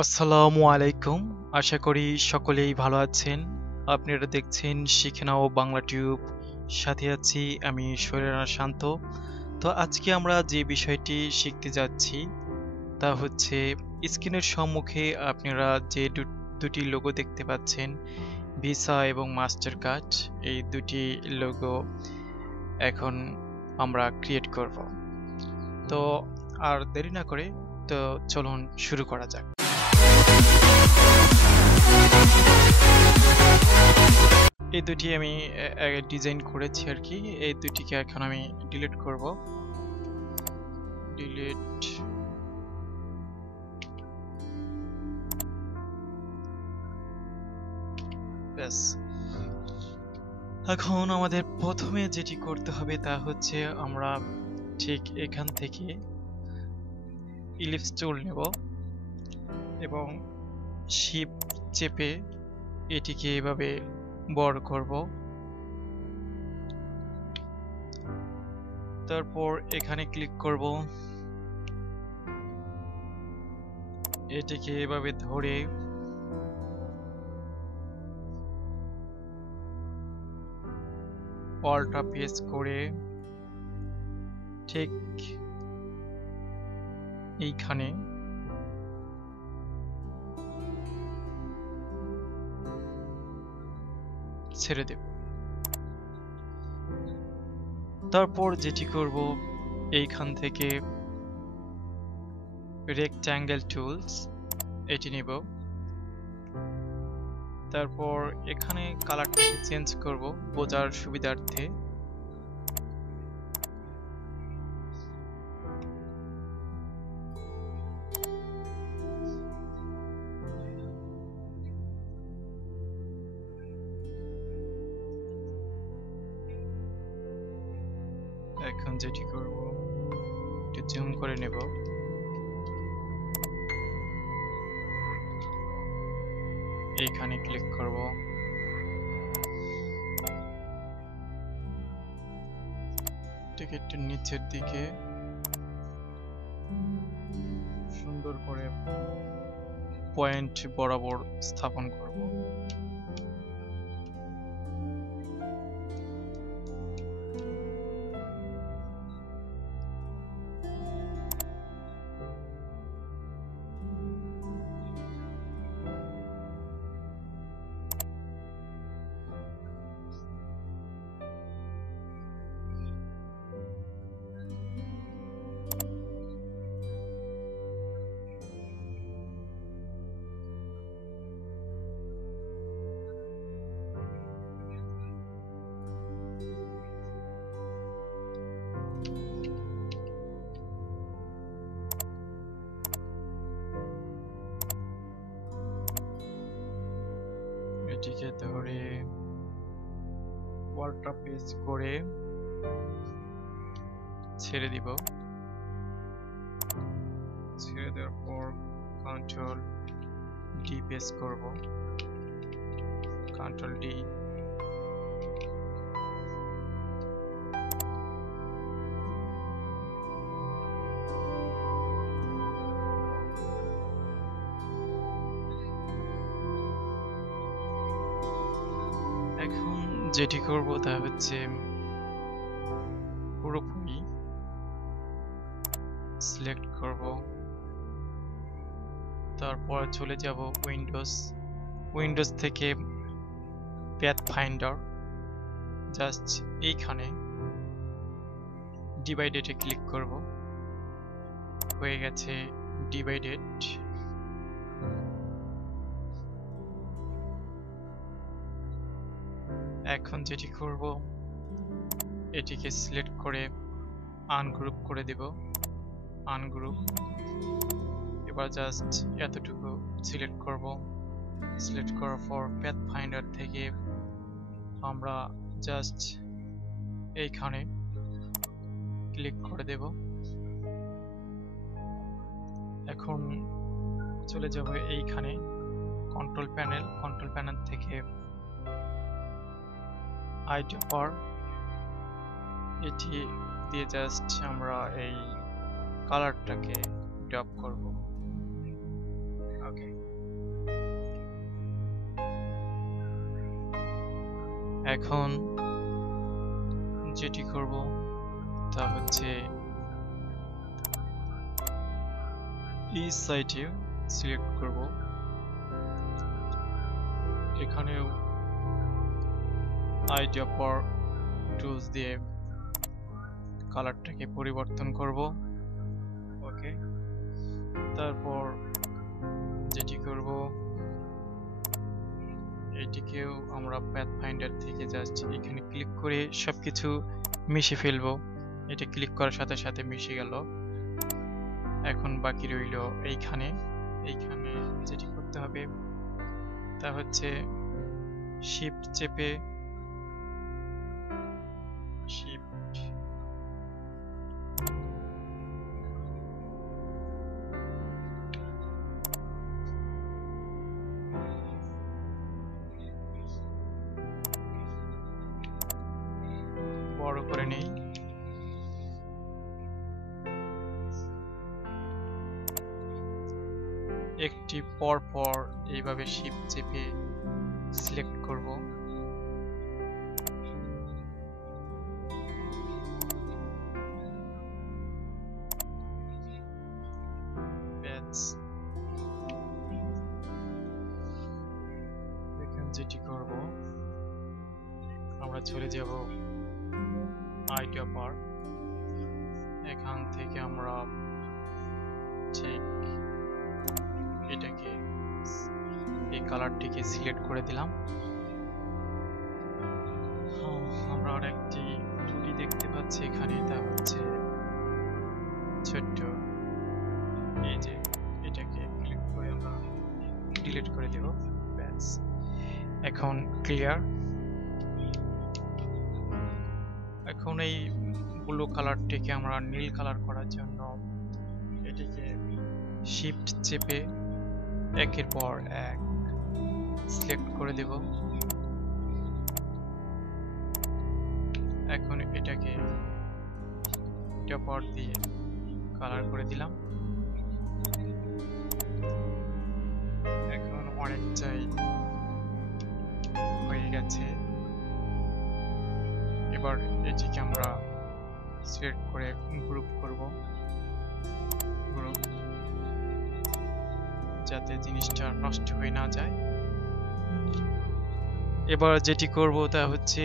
আসসালামু আলাইকুম। আশা করি সকলেই ভালো আছেন। আপনারা দেখছেন শিখে নাও বাংলা টিউব। সাথে আছি আমি শরীরানা শান্ত। তো আজকে আমরা যে বিষয়টি শিখতে যাচ্ছি তা হচ্ছে স্ক্রিনের সম্মুখে আপনারা যে দুটি লোগো দেখতে পাচ্ছেন, ভিসা এবং মাস্টার কার্ড, এই দুটি লোগো এখন আমরা ক্রিয়েট করব। তো আর দেরি না করে তো চলুন শুরু করা যাক। এই দুটি আমি ডিজাইন করেছি আর কি। এই দুটিকে এখন আমি ডিলিট করব। ডিলিট। ব্যাস। এখন আমাদের প্রথমে যেটি করতে হবে তা হচ্ছে আমরা ঠিক এখান থেকে ইলিপস টুল নেব এবং শিফট চেপে এটিকে এভাবে বড় করব। তারপর এখানে ক্লিক করব, এটিকে এভাবে ধরে অল্টা প্রেস করে ঠিক এইখানে ছেড়ে দেব। তারপর যেটি করব, এইখান থেকে রেক্ট্যাঙ্গেল টুলস এটি নিব। তারপর এখানে কালারটাকে চেঞ্জ করব বোঝার সুবিধার্থে। এখন যেটি করব, একটু জুম করে নেব। এইখানে ক্লিক করব, এটাকে একটু নিচের দিকে সুন্দর করে পয়েন্ট বরাবর স্থাপন করব। এটিকে ধরে অল্টা প্রেস করে ছেড়ে দিব। ছেড়ে দেওয়ার পর কন্ট্রোল ডি প্রেস করব। Control D. এখন যেটি করব তা হচ্ছে পুরোপুরি সিলেক্ট করব। তারপর চলে যাব উইন্ডোজ থেকে পাথফাইন্ডার, জাস্ট এইখানে ডিভাইডেডে ক্লিক করব। হয়ে গেছে ডিভাইডেড। এখন যেটি করব, এটিকে সিলেক্ট করে আনগ্রুপ করে দেব। আনগ্রুপ। এবার জাস্ট এতটুকু সিলেক্ট করব। সিলেক্ট করার পর পাথফাইন্ডার থেকে আমরা জাস্ট এইখানে ক্লিক করে দেব। এখন চলে যাব এইখানে কন্ট্রোল প্যানেল থেকে আইড্রপার, এটি দিয়ে জাস্ট আমরা এই কালারটাকে ড্রপ করব। ওকে, এখন যেটি করব তা হচ্ছে এই সাইটে সিলেক্ট করব। এখানেও আইডিয়া পাওয়ার টুলস দিয়ে কালারটাকে পরিবর্তন করব। ওকে, তারপর যেটি করব এটিকেও আমরা পাথফাইন্ডার থেকে জাস্ট এখানে ক্লিক করে সবকিছু মিশে ফেলবো। এটা ক্লিক করার সাথে সাথে মিশে গেল। এখন বাকি রইল এইখানে যেটি করতে হবে তা হচ্ছে শিফট চেপে বড় করে নেই। একটি পর পর এইভাবে শিফট চেপে সিলেক্ট করব। এখন যেটি করব আমরা চলে যাব আইডিয়া পাওয়ার। এখান থেকে আমরা ঠিক এটাকে এই কালারটিকে সিলেক্ট করে দিলাম। আমরা আরেকটি ত্রুটি দেখতে পাচ্ছি এখানে, তা হচ্ছে ছোট্ট এই যে এটাকে ক্লিক করে আমরা ডিলিট করে দেব। ব্যাস, এখন ক্লিয়ার। এখন এই ব্লু কালারটিকে আমরা নীল কালার করার জন্য এটিকে শিফট চেপে একের পর এক সিলেক্ট করে দেব। এখন এটাকে টপার দিয়ে কালার করে দিলাম। এখন অনেকটাই হয়ে গেছে। এবার এটিকে আমরা সিলেক্ট করে গ্রুপ করব, গ্রুপ, যাতে জিনিসটা নষ্ট হয়ে না যায়। এবার যেটি করব তা হচ্ছে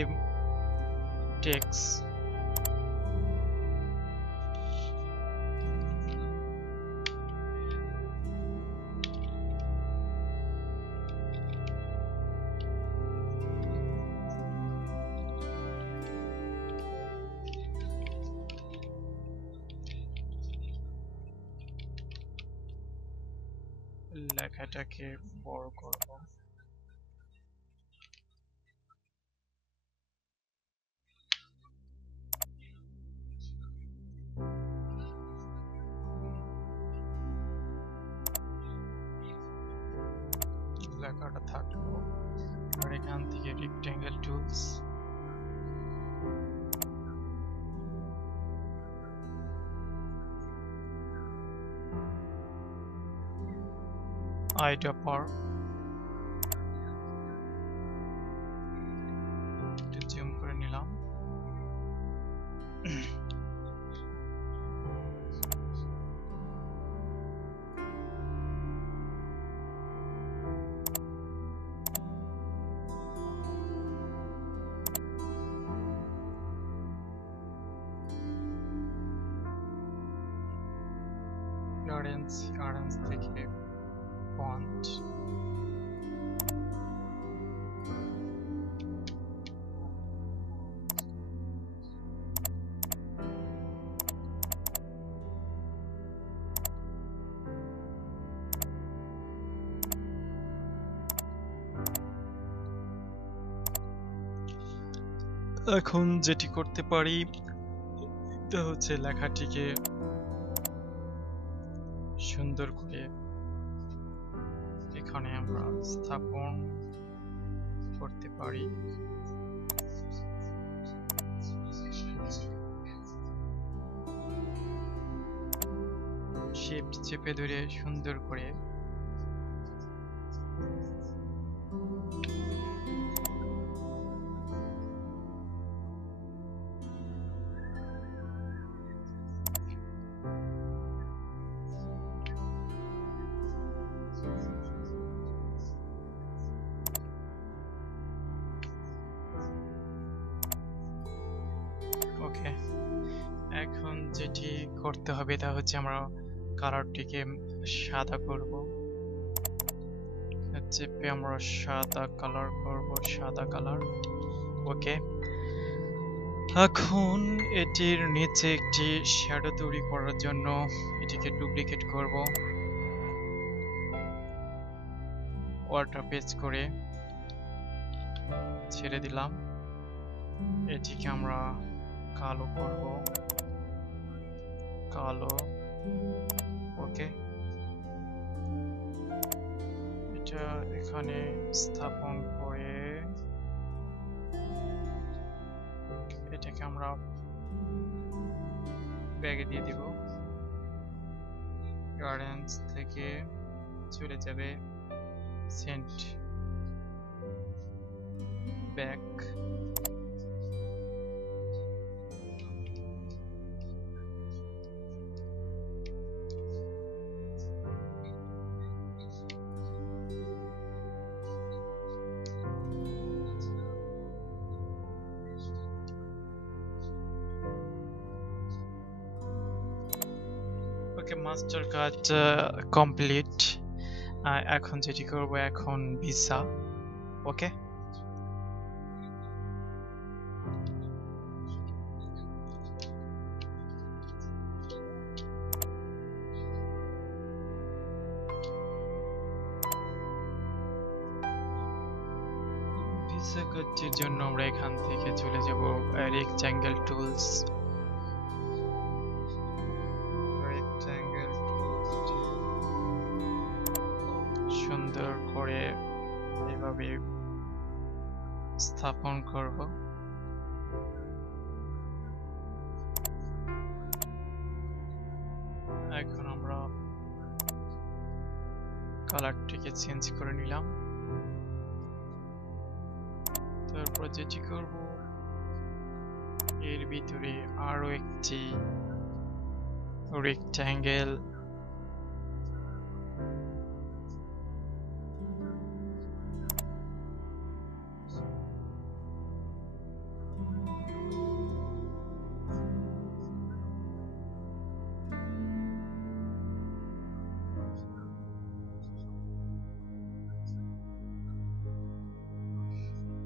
টেক্সট। লেখাটাকে বড় করব। লেখাটা থাকলো, আর এখান থেকে রেক্টেঙ্গেল টুলস, আইডিয়া পাওয়ার, একটু জুম করে নিলাম। অরেঞ্জ থেকে ফন্ট, এখন যেটি করতে পারি তা হচ্ছে লেখাটিকে সুন্দর করে এখানে আমরা স্থাপন করতে পারি। শিফট চেপে ধরে সুন্দর করে যেটি করতে হবে তা হচ্ছে আমরা কালারটিকে সাদা করব। চেপে আমরা সাদা কালার করব, সাদা কালার। ওকে, এখন এটির নিচে একটি শ্যাডো তৈরি করার জন্য এটিকে ডুপ্লিকেট করব। ওয়াটার পেস্ট করে ছেড়ে দিলাম। এটিকে আমরা কালো করব, কালো। ওকে, এটা এখানে স্থাপন করে এটাকে আমরা ব্যাগে দিয়ে দিব। গার্ডেন্স থেকে চলে যাবে সেন্ট ব্যাক। ওকে, মাস্টার কার্ড কমপ্লিট। এখন যেটি করব, এখন ভিসা। ওকে, ভিসা কার্ডের জন্য আমরা এখান থেকে চলে যাব রেক্ট্যাঙ্গেল টুলস। রেক্ট্যাঙ্গেল টুলসটি সুন্দর করে এভাবে স্থাপন করব। এখন আমরা কালারটিকে চেঞ্জ করে নিলাম। তারপর যেটি করব, এর ভিতরে আরো একটি রেক্ট্যাঙ্গেল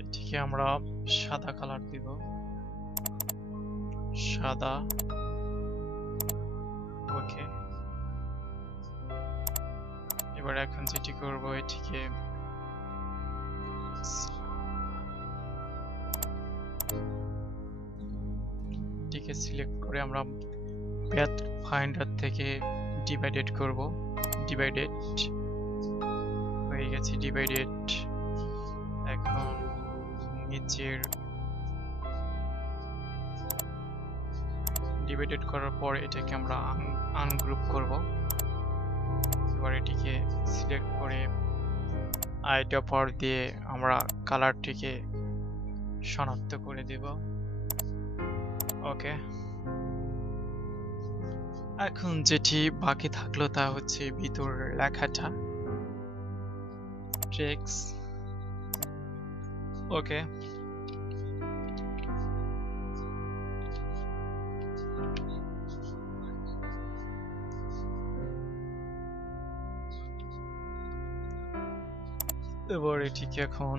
এটিকে আমরা সাদা কালার দিব, সাদা। ওকে, এবার এখন যেটি করব, এটিকে সিলেক্ট করে আমরা প্যাথ ফাইন্ডার থেকে ডিভাইডেড করব। ডিভাইডেড হয়ে গেছে, ডিভাইডেড। এখন নিচের ডিভাইডেড করার পর এটাকে আমরা আনগ্রুপ করব। এবার এটিকে সিলেক্ট করে আইড্রপার দিয়ে আমরা কালারটিকে শনাক্ত করে দেব। ওকে, এখন যেটি বাকি থাকলো তা হচ্ছে ভিতর লেখাটা, টেক্স। ওকে, এবার এটিকে এখন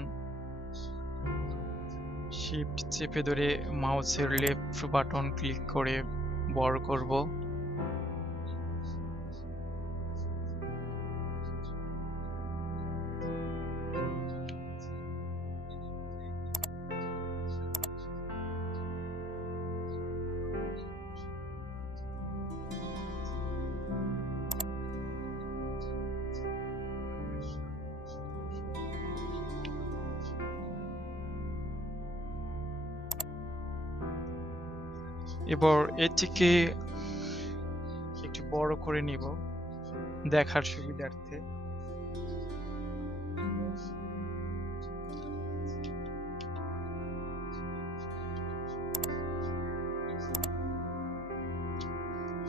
শিফট চেপে ধরে মাউসের লেফট বাটন ক্লিক করে বড় করব। এবার এটিকে একটু বড় করে নিব দেখার সুবিধার্থে।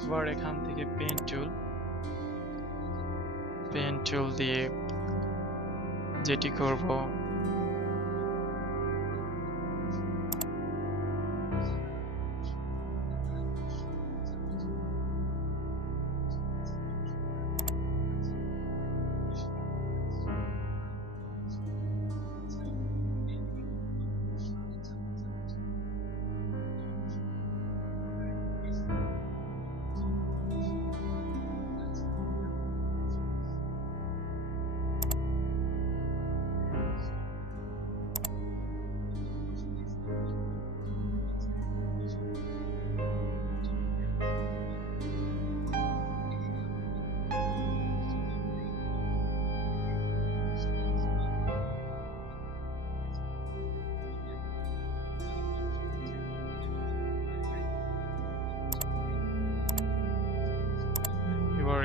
এবার এখান থেকে পেন টুল দিয়ে যেটি করব,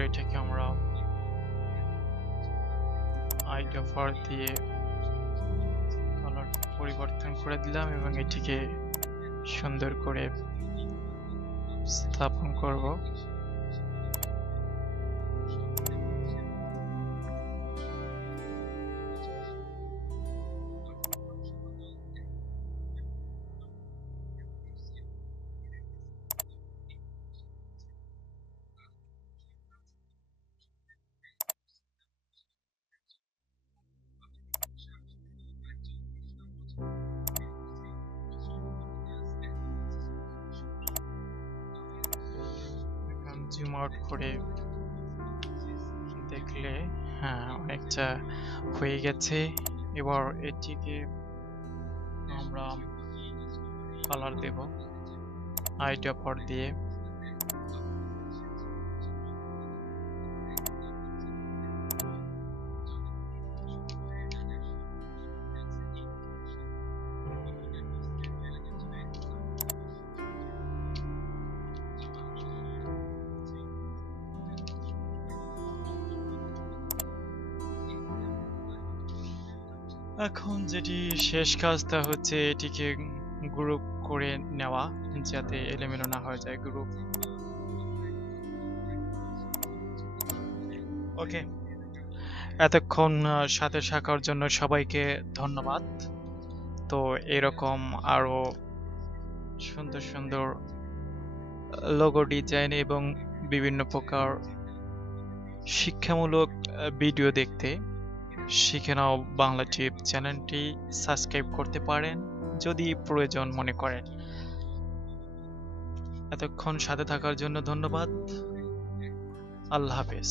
এটাকে আমরা আইডেন্টিফায়ার দিয়ে কালার পরিবর্তন করে দিলাম এবং এটিকে সুন্দর করে স্থাপন করব। জুম আউট করে দেখলে হ্যাঁ অনেকটা হয়ে গেছে। এবার এটিকে আমরা কালার দেব আইডেন্টিফায়ার দিয়ে। এখন যেটি শেষ কাজ তা হচ্ছে এটিকে গ্রুপ করে নেওয়া, যাতে এলোমেলো না হয়ে যায় গ্রুপ। ওকে, এতক্ষণ সাথে থাকার জন্য সবাইকে ধন্যবাদ। তো এরকম আরো সুন্দর সুন্দর লোগো ডিজাইন এবং বিভিন্ন প্রকার শিক্ষামূলক ভিডিও দেখতে শিখে নাও বাংলা টিউব চ্যানেলটি সাবস্ক্রাইব করতে পারেন যদি প্রয়োজন মনে করেন। এতক্ষণ সাথে থাকার জন্য ধন্যবাদ। আল্লাহ হাফেজ।